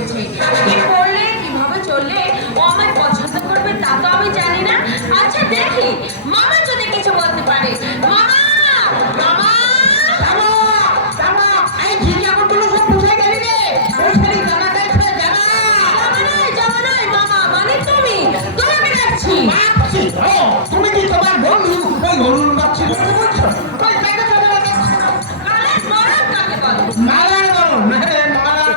এসেছে। কি করলে কিভাবে চললে ও আমায় পছন্দ করবে তা তো আমি জানি না। আচ্ছা দেখি মামা যদি কিছু বলতে পারে। মামা, মামা, জামা নয় মামা, মানে তুমি, তোমাকে ডাকছি। তুমি কি তোমার বন্ধু ওই হরুণ বাচ্চি বলছো? কালের মরণ কাকে বলে? মালার বরণ, মালার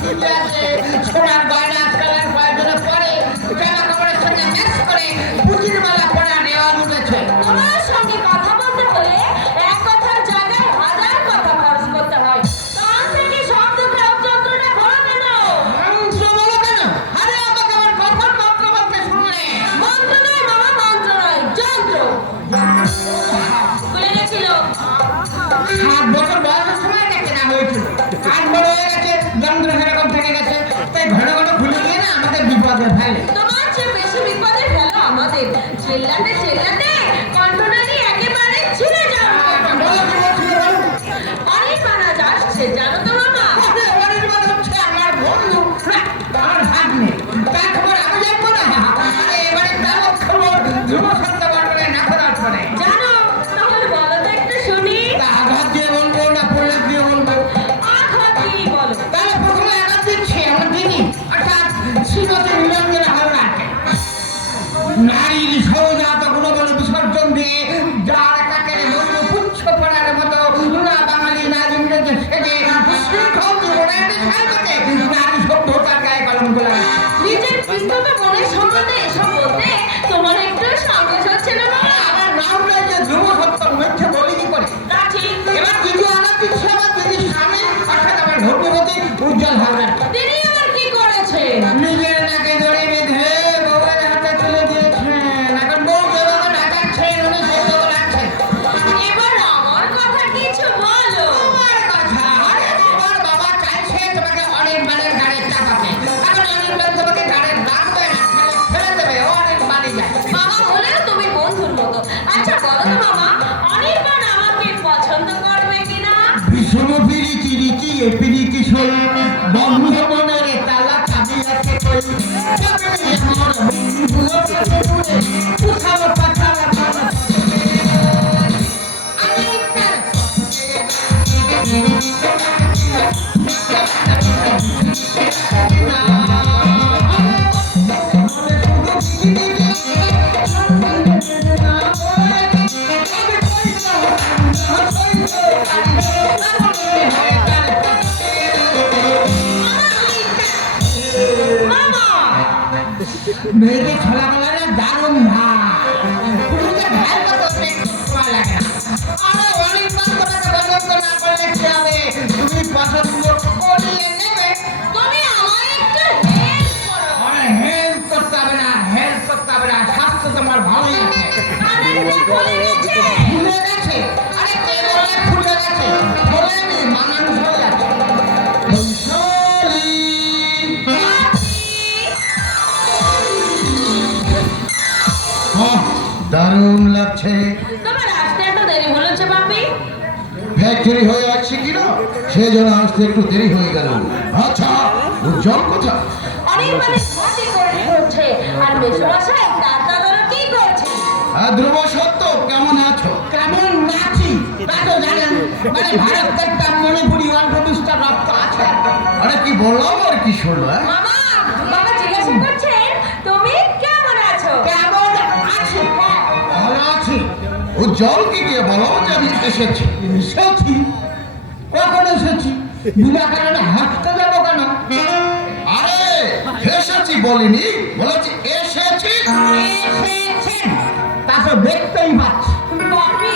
ঠিক আছে। সোনার গয়না কালার কয়েকজনে পরে জামা কাপড়ের সঙ্গে ম্যাচ করে পুঁতির মালা পরা নেওয়ার উঠেছে। তোমার সঙ্গে কথা বলতে হলে এক কথার জায়গায় হাজার কথা খরচ করতে হয়। কান থেকে শব্দ খারাপ যন্ত্রটা ঘোরা কেন? মন্ত্র বলো কেন? আরে আমাকে আমার কথার মন্ত্র বলতে শুনলে। মন্ত্র নয় মামা, মন্ত্র নয়, যন্ত্র। খুলে গেছিল। 7 বছর বয়সের সময় এটা কেনা হয়েছিল। কাজ বড় হয়ে গেছে, যন্ত্র সেরকম থেকে গেছে, তাই ঘন ঘন খুলে গিয়ে না আমাদের বিপদে ফেলে। তোমার চেয়ে বেশি বিপদে ফেলো আমাদের। চেল্লাতে চেল্লাতে কণ্ঠনালী একেবারে ছিঁড়ে যাওয়ার মতো। বলো কি বলছিলে বলো? অনেক মানাজ আসছে জানো তো মামা। আরে অনির্বাণ হচ্ছে আমার বন্ধু, না, আমার ভাগ্নে। তার খবর আমি জানবো না? আরে এবারে তার খবর ধ্রুব সত্য বর্মনের না করার পরে। জানো, তাহলে বলো তো একটু শুনি। তা আঘাত দিয়ে বলবো না প্রলাপ দিয়ে বলবো? আঘাত দিয়েই বলো। তাহলে প্রথমে আঘাত দিচ্ছি আমার দিদি, অর্থাৎ শ্রীমতী নিরঞ্জনা হালদারকে। নারীর সৌজাত গুণবল বিসর্জন দিয়ে যার কাকের মূল্য পুচ্ছ পড়ার মতো না বাঙালি না ইংরেজি সেজে শৃঙ্খল জীবনের সাইডতে নারী সভ্যতার গায়ে কলঙ্ক লাগাচ্ছে। নিজের বিস্তৃত মনের সম্বন্ধে এসব বলতে তোমার একটু সংকোচ হচ্ছে না মামা? আমার নামটা যে ধ্রুব সত্য মিথ্যে বলি কি করে? তা ঠিক। এবার দ্বিতীয় আঘাত দিচ্ছে আমার দিদির স্বামী, অর্থাৎ আমার ধর্মপতি উজ্জ্বল হালদার। তিনি আবার কি করেছে? নিজের নাকে দড়ি বেঁধে বউয়ের হাতে তুলে দিয়েছেন। এখন বউ যেভাবে ডাকাচ্ছেন উনি সেইভাবে ডাকছেন। এবার আমার কথা কিছু বলো। তোমার কথা, আরে তোমার বাবা চাইছে তোমাকে অনির্বাণের গাড়ির চাপাতে। এখন অনির্বাণ তোমাকে গাড়ির ডাকবে না, ফেলে দেবে, ও অনির্বাণই যায়। মামা হলেও তুমি বন্ধুর মতো। আচ্ছা বলো তো মামা, অনির্বাণ আমাকে পছন্দ করবে কিনা? বিষম পিরিতি রীতি এ পিরিতি শোল, বন্ধ মনের তালা চাবি আছে কই। চাবি আমার বন্ধু আছে দূরে, উঠাও পাঠাও পাঠাও। আমি তার মামা, মেয়েদের খেলাধুলার দারুণ ভাই, পুরুষদের ভাই মতো দেখতে লাগে না। আরে অনির্বাণ তোমাকে পছন্দ না করলে কি হবে? তুমি পছন্দ করিয়ে নেবে। তুমি আমায় একটু হেল্প করো। আরে হেল্প করতে হবে না, হেল্প করতে হবে না, স্বাস্থ্য তোমার ভালোই আছে। কানের যে খুলে গেছে। ফুলে গেছে, আরে কে বলে ফুলে গেছে? ফোলেনি, মানুষ হয়ে গেছে। বৈশালী। আহ, দারুণ লাগছে। তোমার আসতে এত দেরি হলো যে বাপি? ফ্যাক্টরি হয়ে আসছে কিনা সেই জন্য আসতে একটু দেরি হয়ে গেল। আচ্ছা উজ্জ্বল কোথা? অনির্বাণের ক্ষতি করে করছে আর মেসোমশাই তার দাদারা কি করছে? ধ্রুব সত্য কেমন আছো? কেমন আছি তা তো জানেন, মানে ভারত একটা মণিপুরি অল্প বিস্তার রক্ত আছে। আরে কি বললাম আর কি শুনলো? মামা, বাবা জিজ্ঞাসা করছেন তুমি কেমন আছো? কেমন আছি? ভালো আছি। উজ্জ্বলকে গিয়ে বলো যে আমি এসেছি। এসেছি? কখন এসেছি? বিনা কারণে হাঁটতে যাবো কেন? আরে এসেছি বলিনি, বলেছি এসেছি। এসেছেন তা তো দেখতেই পাচ্ছি। বাপি,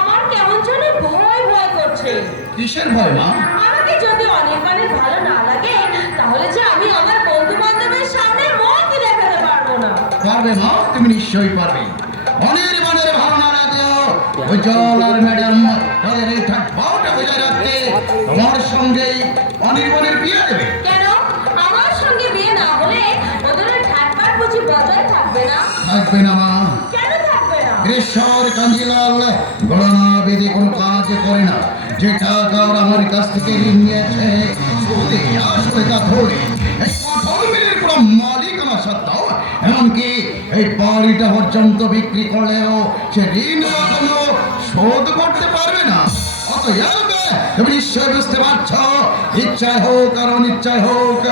আমার কেমন যেন ভয় ভয় করছে। কিসের ভয় মা? আমাকে যদি অনির্বাণের ভালো না লাগে তাহলে যে আমি আমার বন্ধু বান্ধবের সামনে মুখই দেখাতে পারবো না। পারবে মা, তুমি নিশ্চয়ই পারবে। অনির্বাণের ভালো না লাগলেও উজ্জ্বল আর ম্যাডাম তাদের এই ঠাট্টাটা বজায় রাখতে তোমার সঙ্গেই অনির্বাণের বিয়ে দেবে। কেন? আমার সঙ্গে বিয়ে না হলে ওদের ঠাট্টার বুঝি বজায় থাকবে না? থাকবে না মা। কেন থাকবে না? গ্রীষ্মর কাঞ্জিলাল গণনা বেদে কোনো কাজ করে না। যে টাকা ওরা আমার কাছ থেকে ঋণ নিয়েছে সুদে আসলে তা ধরে এই কাঁঠাল মিলের পুরো মালিকানা সত্ত্ব এমনকি এই বাড়িটা পর্যন্ত বিক্রি করলেও সে ঋণ এখনো শোধ করতে পারবে না। অতএব তুমি নিশ্চয় বুঝতে পারছো, ইচ্ছায় হোক আর অনিচ্ছায় হোক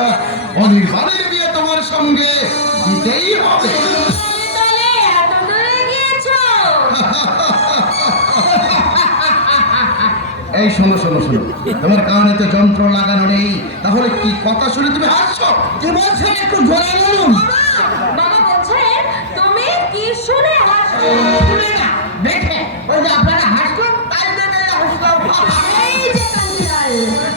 অনির্বাণের বিয়ে তোমার সঙ্গে দিতেই হবে। তাহলে এত দূরে গিয়েছো? এই শোনো শোনো শোনো, তোমার কানে তো যন্ত্র লাগানো নেই, তাহলে কি কথা শুনে তুমি হাসছো? কি বলছেন একটু জোরে বলুন। বাবা বলছে তুমি কি শুনে হাসছো? শুনে না, দেখে ওই যে আপনারা হাসলেন তাই দেখে হাসলাম। এই যে কাঞ্জিলাল,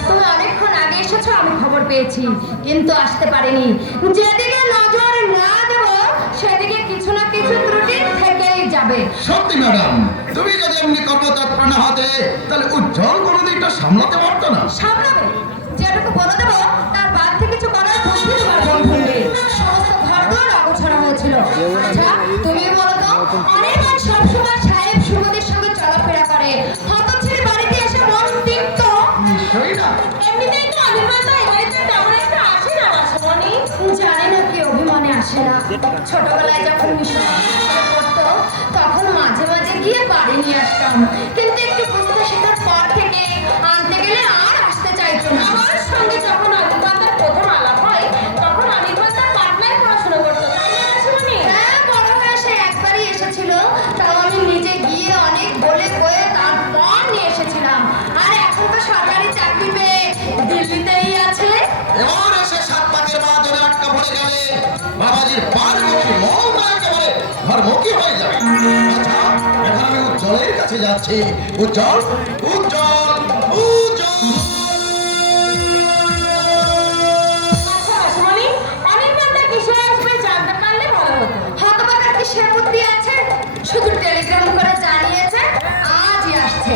তুমি অনেকক্ষণ আগে এসেছো আমি খবর পেয়েছি, কিন্তু আসতে পারিনি। যেদিকে নজর না দেব সেদিকে কিছু না কিছু ত্রুটি থেকেই যাবে। সত্যি ম্যাডাম, তুমি যদি এমনি কর্মতৎপর না হতে তাহলে উজ্জ্বল কোনো দিকটা সামলাতে পারতো না। সামলাবে, যেটুকু বলে দেবো তার বাদ থেকে কিছু করার বুদ্ধি তোমার বন্ধু নেই। সমস্ত ঘরদোর অগোছালো হয়েছিল। আচ্ছা তুমি বলো তো, অনির্বাণ সবসময় সাহেব সুমতির সঙ্গে চলাফেরা করে, হতচ্ছেড়ে বাড়িতে এসে মন টিকত? নিশ্চয়ই না। এমনিতেই তো অনির্বাণ তো এই বাড়িতে তেমন একটা আসে না মাসিমণি। জানি না কি অভিমানে আসে না। ছোটবেলায় যখন মিশন পড়তো তখন মাঝে মাঝে গিয়ে বাড়ি নিয়ে আসতাম, কিন্তু একটু বুঝতে শেখার পর থেকে আনতে গেলে আর আসতে চাইতো না। আমার সঙ্গে যখন অনির্বাণের প্রথম আলাপ হয় তখন অনির্বাণ তার পাটনায় পড়াশোনা করতো, তাই না মাসিমণি? হ্যাঁ, বড় হয়ে সে একবারই এসেছিল, তাও আমি নিজে গিয়ে অনেক বলে কয়ে তারপর নিয়ে এসেছিলাম। আর এখন তো সরকারি চাকরি পেয়ে দিল্লিতেই আছে। এবার এসে সাত পাকের মা ধরে আটকা পড়ে গেলে বাবাজির পারমুখী মন একেবারে ঘরমুখী হয়ে যাবে। আচ্ছা, এখন আমি উজ্জ্বলের কাছে যাচ্ছি। উজ্জ্বল, উজ্জ্বল, উজ্জ্বল। আচ্ছা মাসিমণি, অনির্বাণটা কিসে আসবে জানতে পারলে ভালো হতো। হতবাকার কি সে বুদ্ধি আছে? শুধু টেলিগ্রাম করে জানিয়েছে আজই আসছে।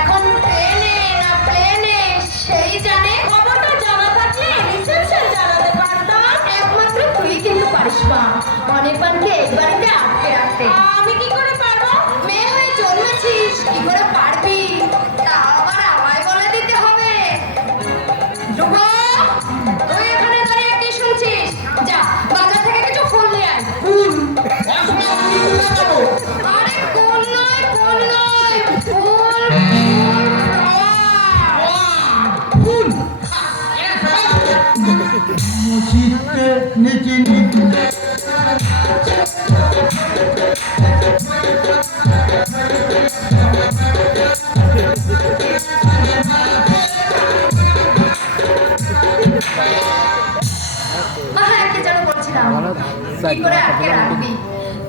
এখন ট্রেনে না প্লেনে সেই জানে। খবরটা জানা থাকলে রিসেপশন জানাতে পারতাম। একমাত্র তুই কিন্তু পারিস মা অনির্বাণকে এই বাড়িতে আটকে রাখতে। আমি কি করে পারবো? মেয়ে হয়ে জন্মেছিস, কি করে পারবি? তা আবার আমায় বলে দিতে হবে? ধ্রুব, তুই এখানে দাঁড়িয়ে কি শুনছিস? যা বাজার থেকে কিছু ফুল নিয়ে আয়। ফুল, এখন আমি কোথায় যাবো? আরে ফুল নয়, ফুল নয়, ফুল, ফুল। মসজিদে নিচে নিচে হ্যাঁ, কি যেন বলছিলাম, কি করে আটকে রাখবি?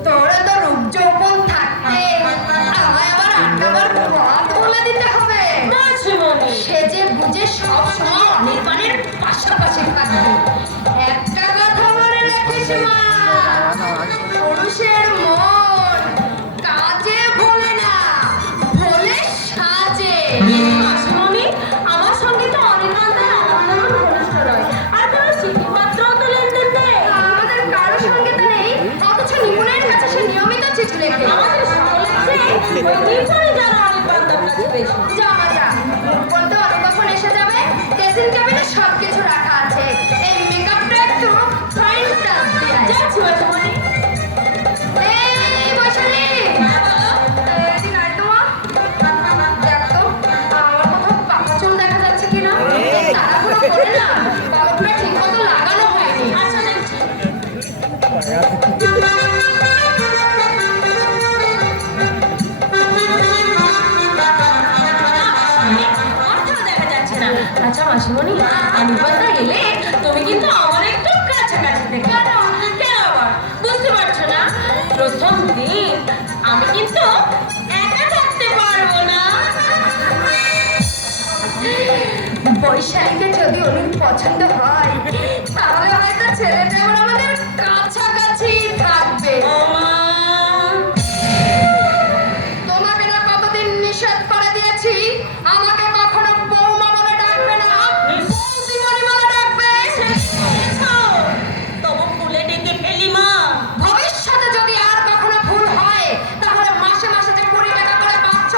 তোরা তো রূপ যৌবন থাকতে আমায় আবার আটকাবার পথ বলে দিতে হবে। মাসিমণি, সেজে বুঝে সব সময় অনির্বাণের পাশাপাশি থাকবি। একটা কথা মনে রাখিস মা, পুরুষের মন কাজে ভোলে না, ভোলে সাজে। মাসিমণি, আমার সঙ্গে তো অনির্বাণ তার আলাদা ঘনিষ্ঠ নয়, আর কোনো চিঠিপত্রও তো লেনদেন নেই। আমাদের কারোর সঙ্গে তো নেই, অথচ নিপুণের কাছে সে নিয়মিত চিঠি লেখে। আমাদের সকলের চেয়ে ওই নির্ঝরই যেন অনির্বাণ তার কাছে বেশি। যা যা, বলতে অনেক কখন এসে যাবে। ড্রেসিং টেবিলে সব কিছু রাখা আছে, এই মেকআপটা একটু ফাইন টাচ দিয়ে আয়। যাচ্ছি মাসিমণি। এই বৈশালী, এদিকে আয় তো মা। দেখ তো, আমার কোথাও পাকা চুল দেখা যাচ্ছে কিনা। তাড়াহুড়ো করে না, বাবাগুলো ঠিক মতো লাগানো হয়নি। আচ্ছা দেখছি। কোথাও দেখা যাচ্ছে না। আচ্ছা মাসিমণি, অনির্বাণটা এলে তুমি কিন্তু আমার একটু কাছাকাছি দেখে কেন আবার বুঝতে পারছো না? প্রথম দিন আমি কিন্তু একা থাকতে পারবো না। বৈশালীকে যদি অনুর পছন্দ হয় তাহলে হয়তো ছেলেটা এবার আমাদের কাছাকাছি থাকবে। ও মা, তোমাকে না কতদিন নিষেধ করে দিয়েছি, আমাকে কখনো বৌমা বলে ডাকবে না, বৌদিমণি বলে ডাকবে। তবু ফুলে ডেকে ফেলি মা। ভবিষ্যতে যদি আর কখনো ভুল হয় তাহলে মাসে মাসে যে 20 টাকা করে পাচ্ছ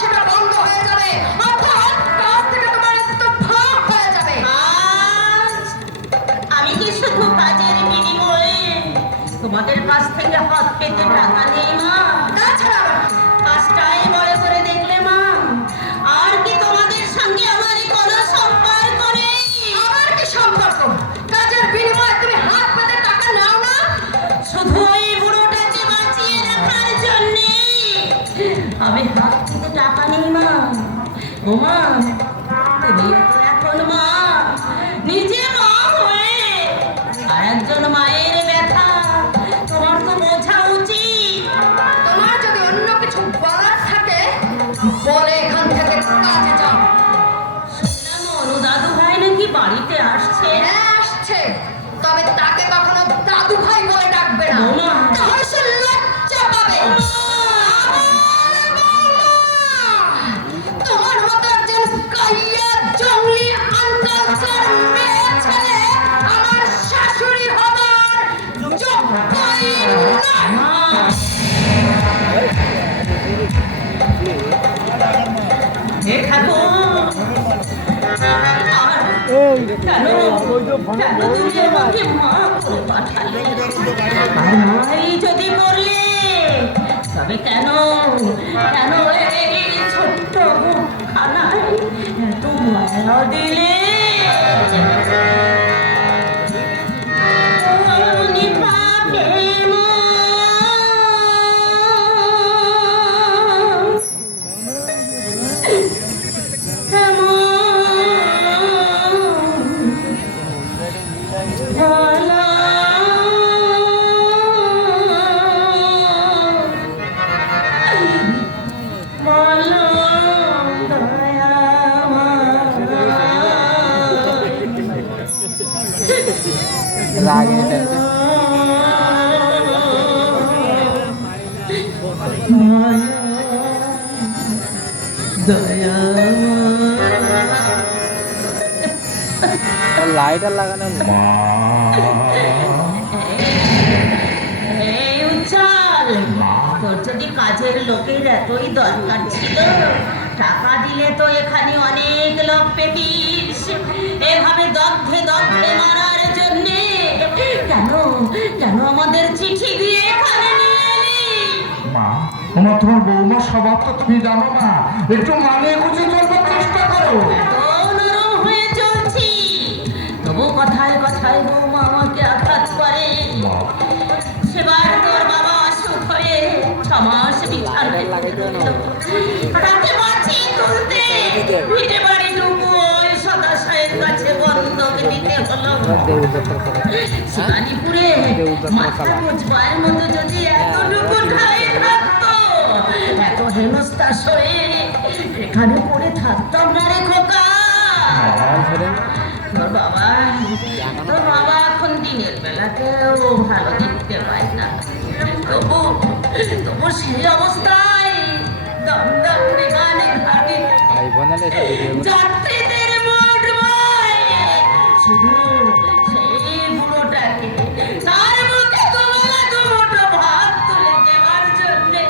সেটা বন্ধ হয়ে যাবে, অর্থাৎ কাজ থেকে তোমার ইস্তফা হয়ে যাবে। আজ আমি কি পেতে টাকা নেই মা। তাছাড়া কাজটাই বড় করে দেখলে মা, আর কি তোমাদের সঙ্গে আমার কোনো সম্পর্ক নেই? আমার কি সম্পর্ক? কাজের বিনিময়ে তুমি হাত পেতে টাকা নাও না? শুধু ওই বুড়োটাকে বাঁচিয়ে রাখার জন্যে আমি হাত থেকে টাকা নেই মা। ও মা, তুমি তো এখন মা, নিজে মা হয়ে আর একজন মায়ের ব্যথা তোমার তো বোঝা উচিত। তোমার যদি অন্য কিছু বলার থাকে বলে এখান থেকে কাজে যাও। শুনলাম অনু দাদু ভাই নাকি বাড়িতে আসছে। হ্যাঁ, আসছে, তবে তাকে কখনো দাদু ভাই বলে ডাকবে না, বৌমা। তাহলে সে লজ্জা পাবে। তোমার মতো একজন কাইয়া জঙ্গলি আনকালচার মেয়ে ছেলে আমার শাশুড়ি হবার যোগ্যই নয়। মা, হে ঠাকুর, আর কেন তুমি আমাকে মা করে পাঠালে? আর মাই যদি করলে তবে কেন এই ছোট্ট মুখখানায় এত মায়া দিলে? অমনি পাপের লাইটার লাগানো এই উজ্জ্বল, তোর যদি কাজের লোকের এতই দরকার ছিল, টাকা দিলে তো এখানে অনেক লোক পেতিস এভাবে দগ্ধে দগ্ধে মারার জন্যে। কেন আমাদের চিঠি দিয়ে এখানে নিয়ে এলি? মা, তোমার বৌমা স্বভাব তো তুমি জানো না, একটু মানে বুঝে চলবার চেষ্টা করো। তো নরম হয়ে চলছি, তবু কথায় কথায় বৌমা আমাকে আঘাত করে। সেবার তোর বাবা অসুখ হয়ে 6 মাস বিছানায় পড়ে রইল। তাকে বাঁচিয়ে তুলতে ভিটে বাড়িটুকু ওই সদাশয়ের কাছে বন্ধক দিতে হলো। শিবানীপুরে মাথা গোছবার মতো যদি এতটুকু ঠাঁই থাকতো, এত হেনস্থা সয়ে এখানে পড়ে থাকতাম না রে খোকা। তোর বাবা এখন দিনের বেলাতেও ভালো দেখতে পায় না, তবু সেই অবস্থায় দমদম বিমানে ঘাটে যাত্রীদের মোট ভয়, শুধু সেই বুড়োটাকে তার মুখে দুমুঠো ভাত তুলে দেওয়ার জন্যে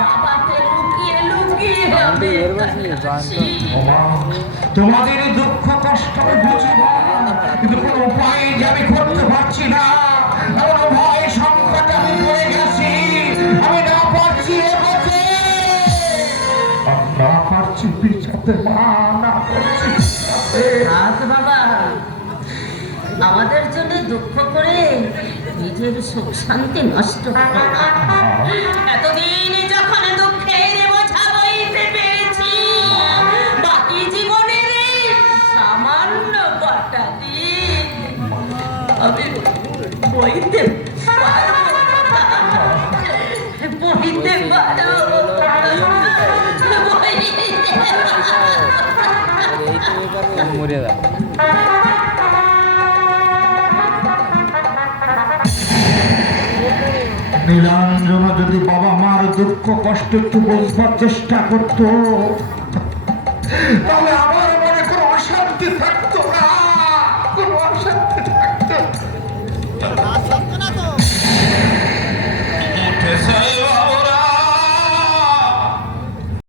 বাবাকে লুকিয়ে লুকিয়ে আমি কাঁদছি। তোমাদের এই দুঃখ কষ্ট আমি বুঝি না, কিন্তু কোনো উপায় যে আমি করতে পারছি না। এমন ভয় সংকটে আমি পড়ে গেছি, আমি না পারছি এগোতে, না পারছি পিছাতে, না পারছি থাক বাবা, আমাদের জন্য দুঃখ করে নিজের সুখ শান্তি নষ্ট করো না। এতদিন যখন দুঃখের বোঝা বইতে পেরেছি, বাকি জীবনের এই সামান্য কটা দিন আমি বইতে পারবো না। বইতে পারবো মরে যা নীলাঞ্জনা যদি বাবা মার দুঃখ কষ্ট একটু বুঝবার চেষ্টা করতো, তাহলে আমার মনে কোনো অশান্তি থাকতো